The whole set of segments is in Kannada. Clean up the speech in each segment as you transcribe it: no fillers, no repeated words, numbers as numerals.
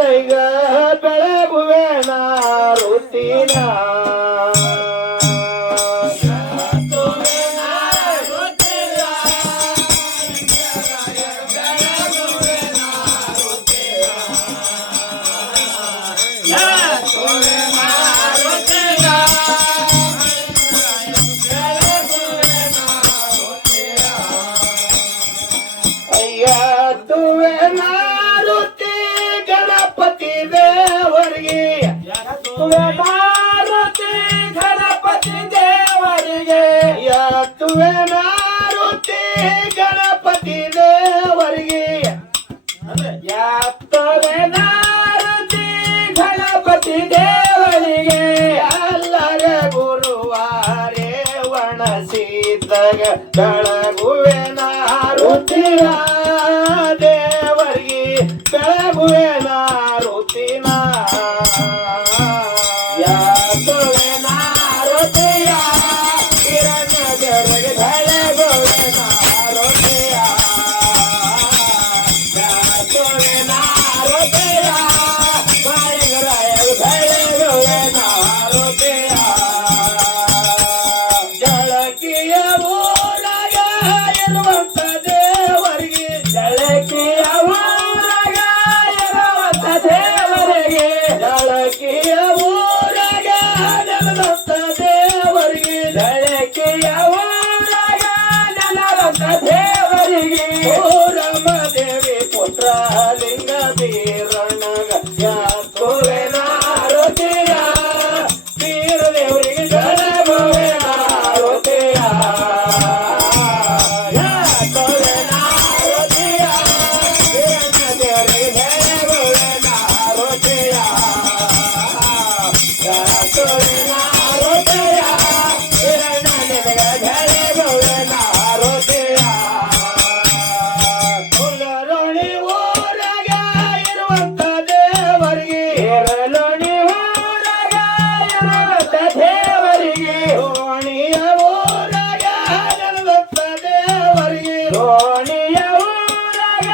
ಮಾಡಿದ್ರೈಗ ಬೆಳಗುವೆನ ಋತಿನ ಮಾರುತಿ ಗಣಪತಿ ದೇವರಿಗೆ ಮಾರುತಿ ಗಣಪತಿ ದೇವರಿಗೆ ಯತ್ತುವೆ ಮಾರುತಿ ಗಣಪತಿ ದೇವರಿಗೆ ಯತ್ತುವೆ ಮಾರುತಿ ಗಣಪತಿ ದೇವರಿಗೆ ಎಲ್ಲರ ಗುರುವಾರೇ ವಣಸಿದಾಗ ಬೆಳಗುವೆ ಮಾರುತಿಯ ದೇವರಿಗೆ ಬೆಳಗುವೆ ಮಾರುತಿನ ಯಾತುವೆ ಮಾರುತಿಯ ಕಿರಣ ದೇವರಿಗೆ ಬೆಳಗುವೆ ಮಾರುತಿಯ ಯಾತುವೆ ಮಾರುತಿಯ ಬಾಳಿಗರಾಯ ಬೆಳಗುವೆ ಮಾರುತಿಯ ಜಳಕಿಯ ಊರಾಗ ಇರುವಂತ ದೇವರಿಗೆ ಜಳಕಿಯ ಊರಾಗ ಇರುವಂತ ದೇವರಿಗೆ ಜಳಕಿಯ ಊರಾಗ ನೆಲದಂತ ದೇವರಿಗೆ ಜಳಕಿಯ ಊರಾಗ ನೆಲದಂತ ದೇವರಿಗೆ ಓರಮ ದೇವಿ ಪುತ್ರ ಲಿಂಗ ಬೀರಣಗ ಯಾತುವೆ ಮಾರುತಿಯ ಬೀರ ದೇವರಿಗೆ ಬೆಳಗುವೆ ಮಾರುತಿಯ ಯಾತುವೆ ಮಾರುತಿಯ ಬೀರಣ್ಣ ದೇವರಿಗೆ ಬೆಳಗುವೆ ಮಾರುತಿಯ ಯಾತುವೆ ಮಾರುತಿಯ ಬೀರಣ್ಣ ದೇವರಿಗೆ ಬೆಳಗುವೆ ಮಾರುತಿಯ ಹುಲ್ಲರೋಣಿ ಊರಾಗ ಇರುವಂತ ದೇವರಿಗೆ ಹೇರಲೋಣಿ ಊರಾಗ ಇರುವಂತ ದೇವರಿಗೆ ಓಣಿಯ ಊರಾಗ ನೆಲದಂತ ದೇವರಿಗೆ ಓಣಿಯ ಊರಾಗ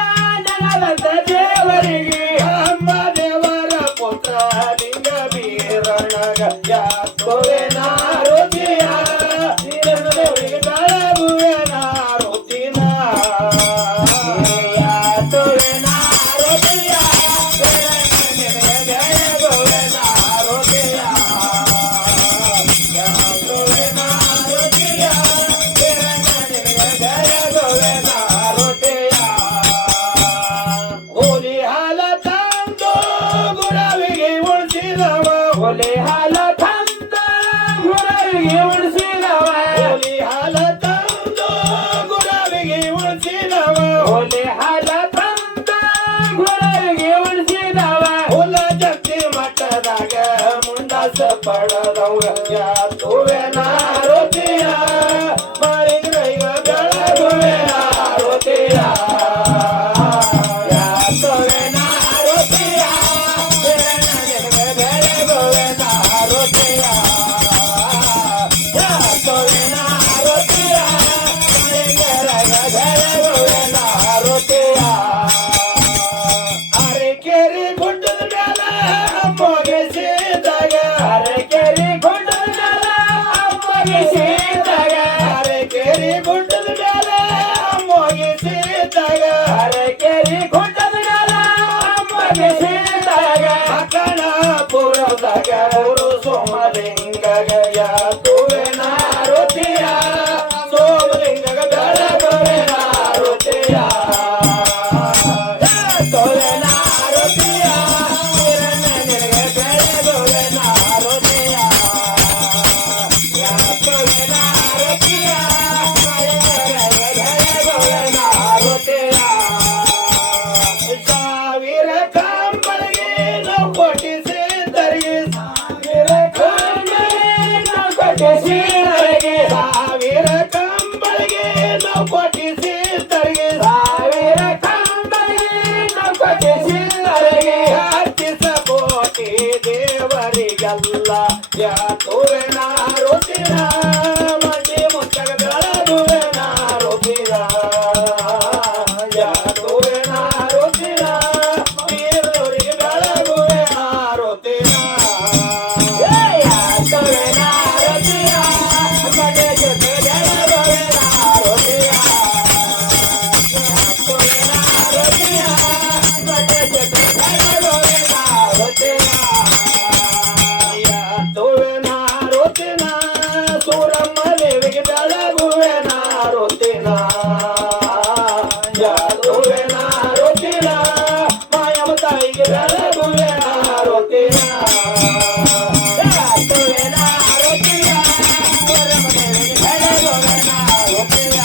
ನೆಲದಂತ ದೇವರಿಗೆ ಅಮ್ಮ ದೇವರ ಪುತ್ರ ಲಿಂಗ ಬೀರಣಗ ಯಾತುವೆ ಮಾರುತಿಯ ಬೀರಣ್ಣ ದೇವರಿಗೆ ಬೆಳಗುವೆ ಮಾರುತಿನ ಯಾತುವೆ ಮಾರುತಿಯ ಬೀರಣ್ಣ ದೇವರಿಗೆ ಬೆಳಗುವೆ ಮಾರುತಿಯ ಯಾತುವೆ ಮಾರುತಿಯ ಬೀರಣ್ಣ ದೇವರಿಗೆ ಬೆಳಗುವೆ ಮಾರುತಿಯ ಹೋಲಿ ಹಾಲ ತಂದು ಗುರವಿಗೆ ಉಳಿಸಿದವ ಹೋಲಿ ಹಾಲ ತಂದು ಗುರವಿಗೆ ಉಳಿಸಿದವ ಹೋಲಿ ಹಾಲ ತಂದು ಗುರವಿಗೆ ಉಳಿಸಿದವ ಹೋಲಿ ಹಾಲ ತಂದು ಗುರವಿಗೆ ಉಳಿಸಿದವ ಹುಲ ಜಗ್ತಿ ಮಠದಾಗ ಮುಂಡಾಸ ಪಡದವ ಯಾತುವೆ ಮಾರುತಿಯ ಮಾಡಿದ್ರೈಗ ಬೆಳಗುವೆ ಮಾರುತಿಯ ಯಾತುವೆ ಮಾರುತಿಯ ಬೀರಣ್ಣ ದೇವರಿಗೆ ಬೆಳಗುವೆ ಮಾರುತಿಯ ಯಾತುವೆ ಮಾರುತಿಯ ಮಾಡಿದ್ರೈಗ ಬೆಳಗುವೆ ಮಾರುತಿಯ ಅರೆಕೆರೆ ಗುಡ್ಡದ ಮೇಲೆ ಅಮ್ಮಗೆ ಸೇದಾಗ ಅರೆಕೆರೆ ಗುಡ್ಡದ ಮೇಲೆ ಅಮ್ಮಗೆ ಸೇದಾಗ ಅರೆಕೆರೆ ಗುಡ್ಡದ ಮೇಲೆ ಅಮ್ಮಗೆ ಸೇದಾಗ ಅರೆಕೆರೆ ಗುಡ್ಡದ ಮೇಲೆ ಅಮ್ಮಗೆ ಸೇದಾಗ ಅಕ್ಕನ ಪುರದಾಗ ಮೂರು ಸೋಮಲಿಂಗಗ ಯಾತುವೆ ಮಾರುತಿಯ ಸೋಮಲಿಂಗಗ ಬೆಳಗುವೆ ಮಾರುತಿಯ ಯಾತುವೆ ಮಾರುತಿಯ ಬೀರಣ್ಣ ದೇವರಿಗೆ ಬೆಳಗುವೆ ಮಾರುತಿಯ ಯಾತುವೆ ಮಾರುತಿಯ ಬೆಳಗುವೆ ಮಾರುತಿಯ ಸಾವಿರ ಕಂಬಳಿಗೆ ನಾವು ಕೊಟ್ಟಿಸಿದ್ದರಿಗೆ ಸಾವಿರ ಕಂಬಳಿಗೆ ನಾವು ಕೊಟ್ಟಿಸಿದ್ದರಿಗೆ ಸಾವಿರ ಕಂಬಳಿಗೆ ನಾವು ಕೊಟ್ಟಿಸಿದ್ದರಿಗೆ ಸಾವಿರ ಕಂಬಳಿಗೆ ನಾವು ಕೊಟ್ಟಿಸಿದ್ದರಿಗೆ ಅರ್ಚಿಸ ಕೋಟಿ ದೇವರಿಗೆಲ್ಲ ಯಾತುವೆ ಮಾರುತಿಯ ಮಂಡಿ ಮುತ್ತಗ ಬೆಳಗುವೆ ಮಾರುತಿಯ ಯಾತುವೆ ಮಾರುತಿಯ ಬೀರರಿಗೆ ಬೆಳಗುವೆ ತುವೆನ ರುತಿನ ಸೂರಮ್ಮ ದೇವಿಗೆ ಬೆಳಗುವೆನ ರುತಿನ ತುವೆನ ರುತಿನ ಮಾಯಮ್ಮ ತಾಯಿಗೆ ಬೆಳಗುವೆನ ರುತಿನ ತುವೆನ ರುತಿನ ಸೂರಮ್ಮ ದೇವಿಗೆ ಬೆಳಗುವೆನ ರುತಿನ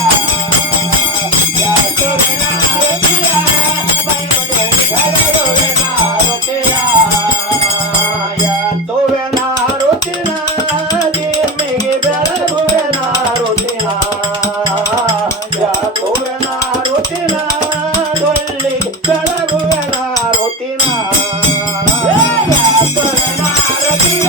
ತುವೆನ ರುತಿನ ಮಾಯಮ್ಮ ದೇವಿಗೆ ಬೆಳಗುವೆನ ರುತಿನ ತುವೆನ ರುತಿನ ದಿಮ್ಮಿಗೆ ಬೆಳಗುವೆನ ರುತಿನ ತುವೆನ ರುತಿನ ಡೊಳ್ಳಿಗೆ ಬೆಳಗುವೆನ ರುತಿನ ತುವೆನ ರುತಿನ